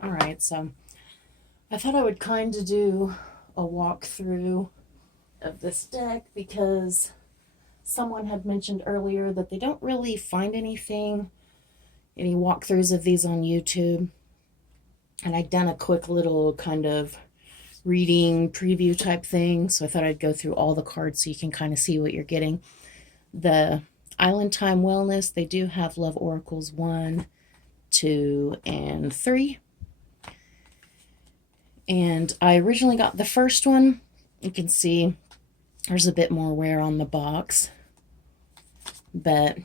All right, so I thought I would kind of do a walkthrough of this deck because someone had mentioned earlier that they don't really find any walkthroughs of these on YouTube. And I'd done a quick little kind of reading preview type thing, so I thought I'd go through all the cards so you can kind of see what you're getting. The Island Time Wellness, they do have Love Oracles 1, 2, and 3. And I originally got the first one. You can see there's a bit more wear on the box. But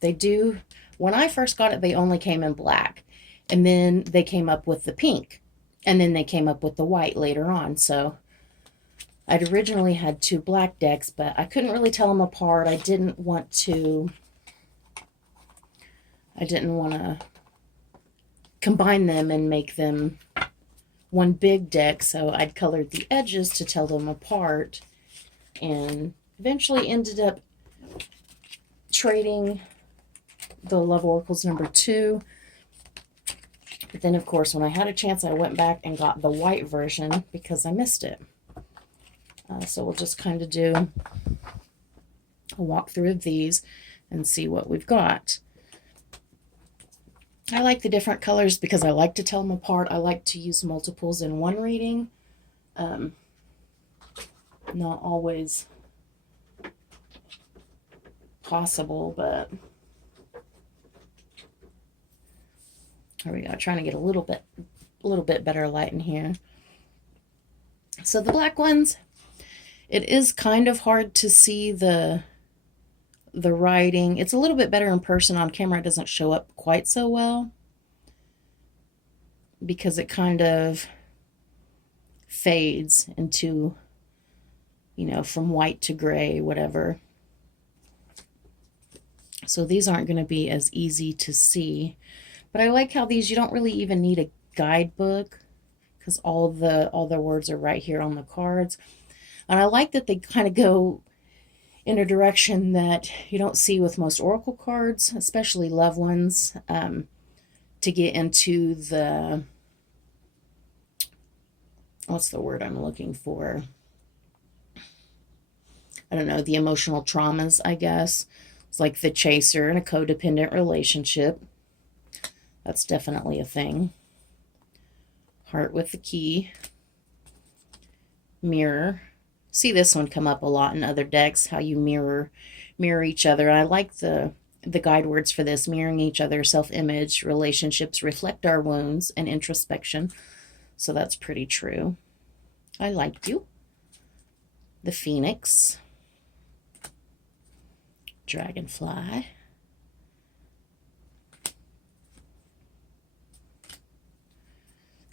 they do, when I first got it, they only came in black. And then they came up with the pink. And then they came up with the white later on. So I'd originally had 2 black decks, but I couldn't really tell them apart. I didn't want to combine them and make them one big deck, so I'd colored the edges to tell them apart, and eventually ended up trading the Love Oracles number 2. But then, of course, when I had a chance, I went back and got the white version because I missed it. So we'll just kind of do a walkthrough of these and see what we've got. I like the different colors because I like to tell them apart. I like to use multiples in one reading. Not always possible, but there we go. Trying to get a little bit better light in here. So the black ones, it is kind of hard to see the writing. It's a little bit better in person. On camera it doesn't show up quite so well because it kind of fades into, from white to gray, whatever. So these aren't going to be as easy to see. But I like how these, you don't really even need a guidebook because all the words are right here on the cards. And I like that they kind of go in a direction that you don't see with most oracle cards, especially love ones, to get into the, what's the word I'm looking for? I don't know, the emotional traumas, I guess. It's like the chaser in a codependent relationship. That's definitely a thing. Heart with the key. Mirror. See this one come up a lot in other decks, how you mirror each other. I like the guide words for this: mirroring each other, self-image, relationships reflect our wounds, and introspection. So that's pretty true. I like you. The Phoenix. Dragonfly.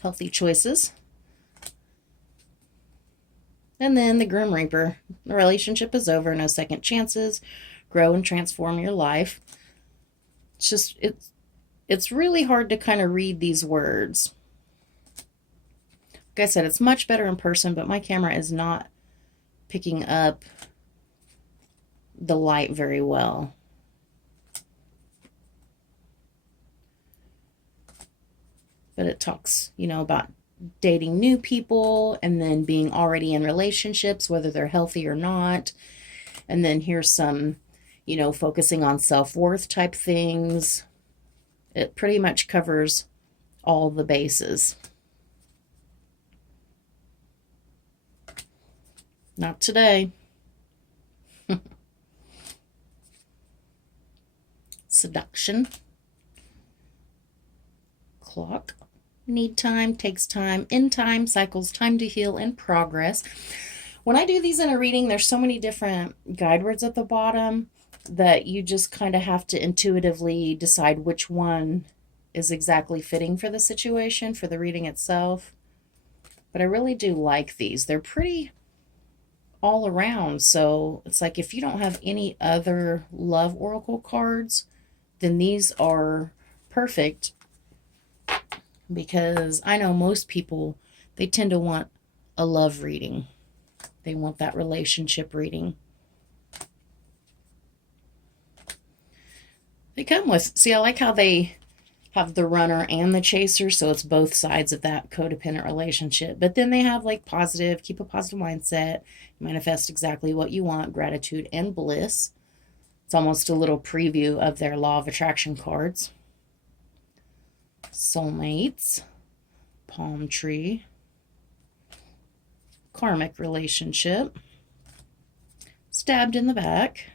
Healthy choices. And then the Grim Reaper. The relationship is over, no second chances. Grow and transform your life. It's really hard to kind of read these words. Like I said, it's much better in person, but my camera is not picking up the light very well. But it talks, about dating new people and then being already in relationships, whether they're healthy or not. And then here's some, focusing on self-worth type things. It pretty much covers all the bases. Not today. Seduction. Clock. Need time, takes time, in time, cycles, time to heal, and progress. When I do these in a reading, there's so many different guide words at the bottom that you just kind of have to intuitively decide which one is exactly fitting for the situation, for the reading itself. But I really do like these. They're pretty all around. So it's like if you don't have any other love oracle cards, then these are perfect, because I know most people, they tend to want a love reading. They want that relationship reading. They come with, see, I like how they have the runner and the chaser, so it's both sides of that codependent relationship. But then they have like positive, keep a positive mindset, manifest exactly what you want, gratitude and bliss. It's almost a little preview of their law of attraction cards. Soulmates, palm tree, karmic relationship, stabbed in the back,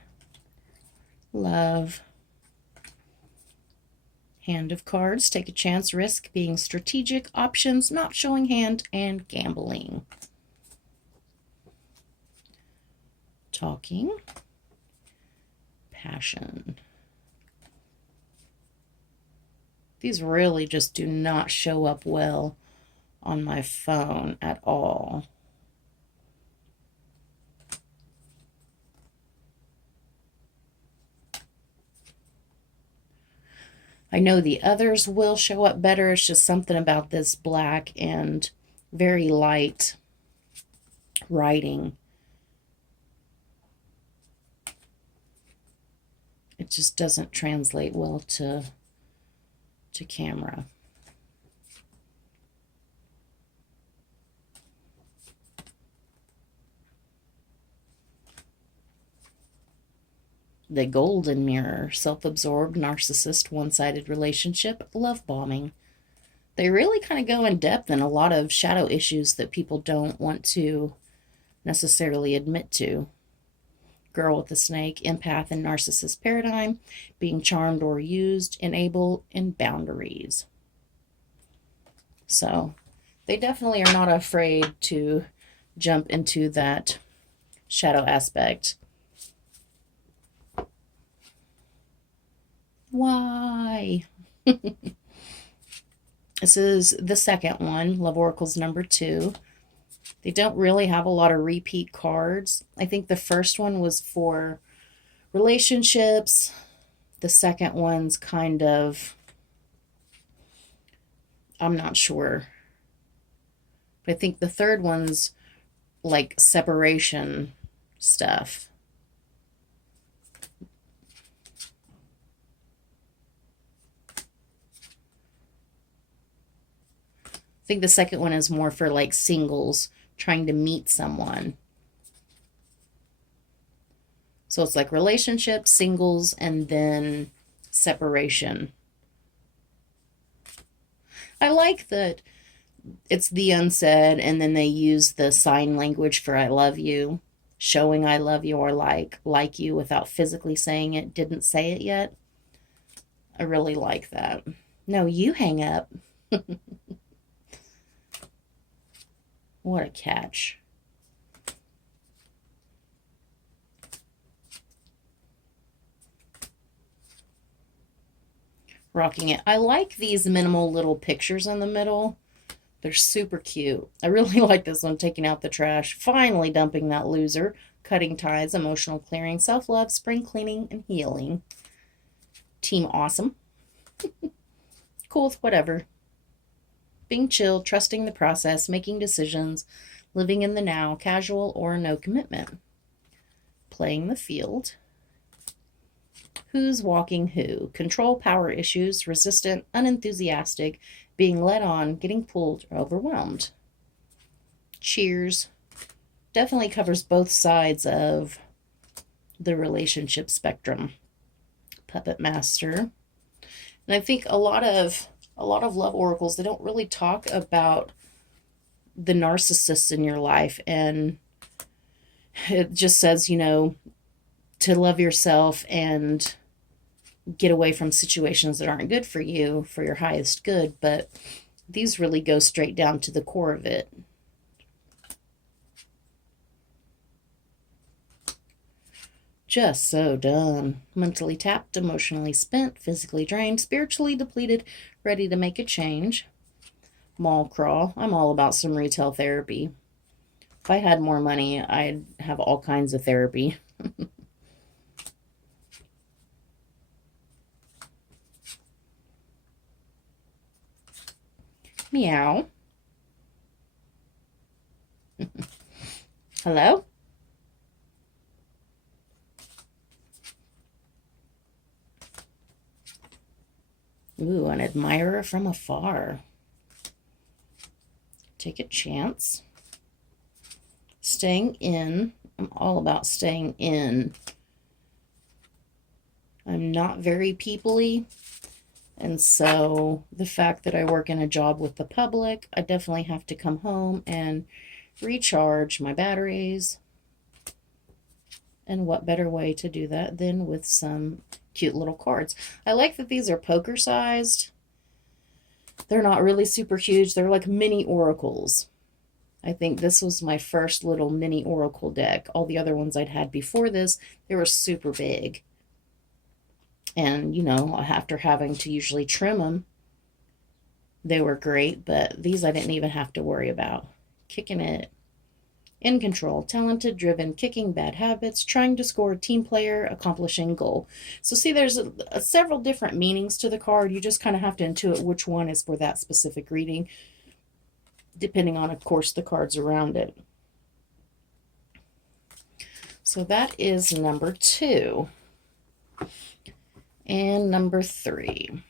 love, hand of cards, take a chance, risk, being strategic, options, not showing hand, and gambling. Talking, passion. These really just do not show up well on my phone at all. I know the others will show up better. It's just something about this black and very light writing. It just doesn't translate well to camera. The golden mirror, self-absorbed, narcissist, one-sided relationship, love bombing. They really kind of go in depth in a lot of shadow issues that people don't want to necessarily admit to. Girl with the snake, empath and narcissist paradigm, being charmed or used, enable, and boundaries. So they definitely are not afraid to jump into that shadow aspect. Why? This is the second one, Love Oracles number 2. They don't really have a lot of repeat cards. I think the first one was for relationships. The second one's kind of, I'm not sure. But I think the third one's like separation stuff. I think the second one is more for like singles trying to meet someone. So it's like relationships, singles, and then separation. I like that it's the unsaid, and then they use the sign language for I love you, showing I love you or like you without physically saying it, didn't say it yet. I really like that. No, you hang up. What a catch. Rocking it. I like these minimal little pictures in the middle. They're super cute. I really like this one, taking out the trash, finally dumping that loser, cutting ties, emotional clearing, self-love, spring cleaning, and healing. Team awesome. Cool with whatever. Being chill, trusting the process, making decisions, living in the now, casual or no commitment. Playing the field. Who's walking who? Control, power issues, resistant, unenthusiastic, being led on, getting pulled, or overwhelmed. Cheers. Definitely covers both sides of the relationship spectrum. Puppet Master. And I think a lot of love oracles, they don't really talk about the narcissists in your life, and it just says, you know, to love yourself and get away from situations that aren't good for you for your highest good. But these really go straight down to the core of it. Just so done. Mentally tapped, emotionally spent, physically drained, spiritually depleted, ready to make a change. Mall crawl. I'm all about some retail therapy. If I had more money, I'd have all kinds of therapy. Meow. Hello? Ooh, an admirer from afar. Take a chance. Staying in. I'm all about staying in. I'm not very people-y. And so the fact that I work in a job with the public, I definitely have to come home and recharge my batteries. And what better way to do that than with some cute little cards. I like that these are poker sized. They're not really super huge. They're like mini oracles. I think this was my first little mini oracle deck. All the other ones I'd had before this, they were super big. And, you know, after having to usually trim them, they were great. But these I didn't even have to worry about. Kicking it. In control, talented, driven, kicking bad habits, trying to score, team player, accomplishing goal. So see, there's several different meanings to the card. You just kind of have to intuit which one is for that specific reading, depending on, of course, the cards around it. So that is number 2. And number 3.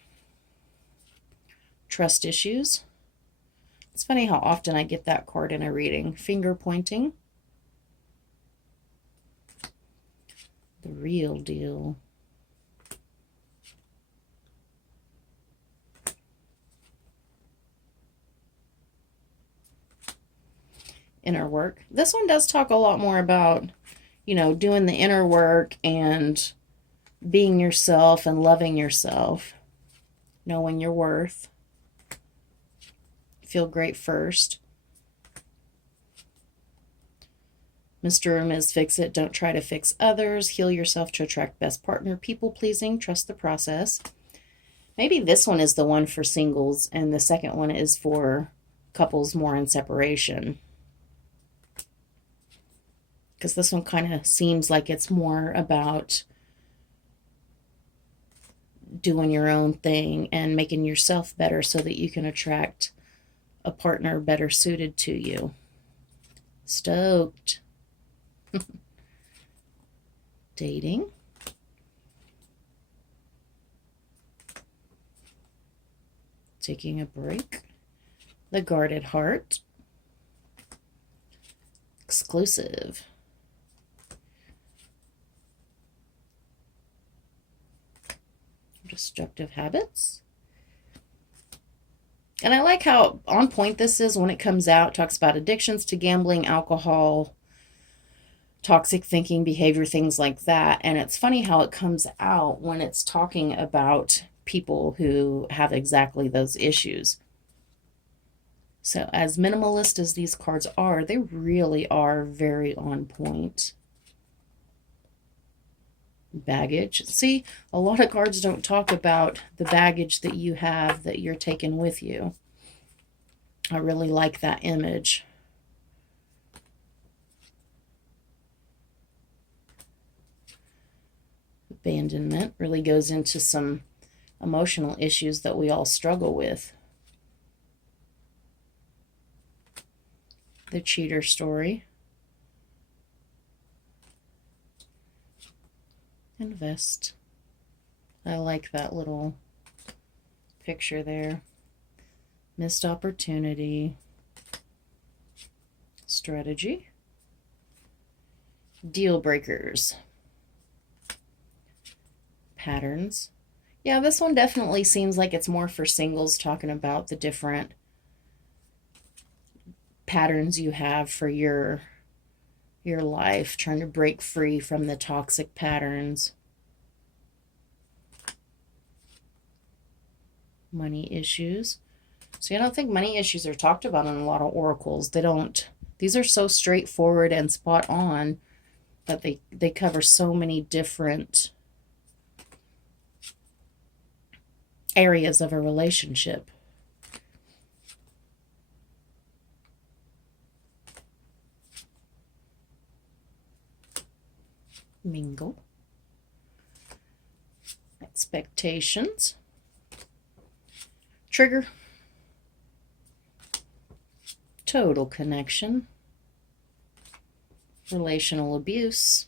Trust issues. It's funny how often I get that card in a reading. Finger pointing. The real deal. Inner work. This one does talk a lot more about, you know, doing the inner work and being yourself and loving yourself. Knowing your worth. Feel great first. Mr. or Ms. Fix It. Don't try to fix others. Heal yourself to attract best partner. People pleasing. Trust the process. Maybe this one is the one for singles and the second one is for couples more in separation. Because this one kind of seems like it's more about doing your own thing and making yourself better so that you can attract a partner better suited to you. Stoked. Dating. Taking a break. The guarded heart. Exclusive. Destructive habits. And I like how on point this is when it comes out. It talks about addictions to gambling, alcohol, toxic thinking, behavior, things like that. And it's funny how it comes out when it's talking about people who have exactly those issues. So as minimalist as these cards are, they really are very on point. Baggage. See, a lot of cards don't talk about the baggage that you have that you're taking with you. I really like that image. Abandonment really goes into some emotional issues that we all struggle with. The cheater story. Invest. I like that little picture there. Missed opportunity. Strategy. Deal breakers. Patterns. Yeah, this one definitely seems like it's more for singles, talking about the different patterns you have for your life, trying to break free from the toxic patterns. Money issues. See, I don't think money issues are talked about in a lot of oracles. They don't. These are so straightforward and spot on, but they cover so many different areas of a relationship. Mingle. Expectations. Trigger. Total connection. Relational abuse.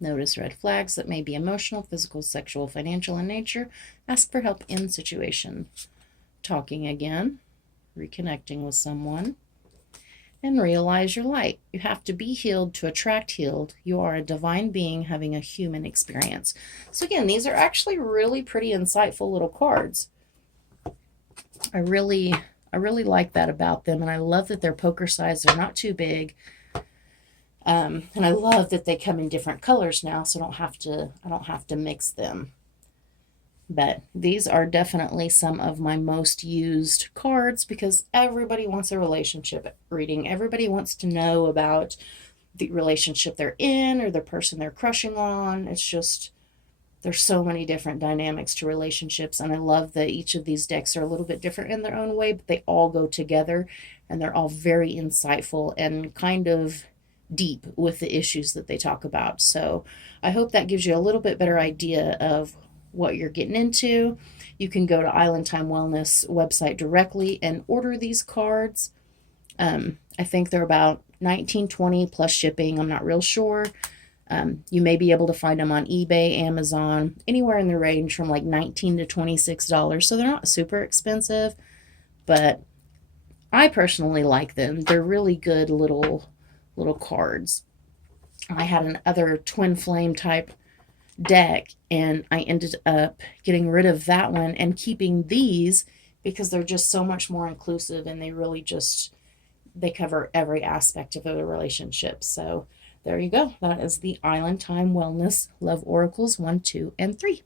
Notice red flags that may be emotional, physical, sexual, financial in nature. Ask for help in situation. Talking again, reconnecting with someone, and realize your light. You have to be healed to attract healed. You are a divine being having a human experience. So again, these are actually really pretty insightful little cards. I really like that about them, and I love that they're poker size. They're not too big. And I love that they come in different colors now, so I don't have to mix them. But these are definitely some of my most used cards because everybody wants a relationship reading. Everybody wants to know about the relationship they're in or the person they're crushing on. It's just, there's so many different dynamics to relationships, and I love that each of these decks are a little bit different in their own way, but they all go together, and they're all very insightful and kind of deep with the issues that they talk about. So I hope that gives you a little bit better idea of what you're getting into. You can go to Island Time Wellness website directly and order these cards. I think they're about $19.20 plus shipping. I'm not real sure. You may be able to find them on eBay, Amazon, anywhere in the range from like $19 to $26. So they're not super expensive, but I personally like them. They're really good little cards. I had another twin flame type deck, and I ended up getting rid of that one and keeping these because they're just so much more inclusive, and they really just, they cover every aspect of a relationship. So there you go. That is the Island Time Wellness Love Oracles 1, 2, and 3.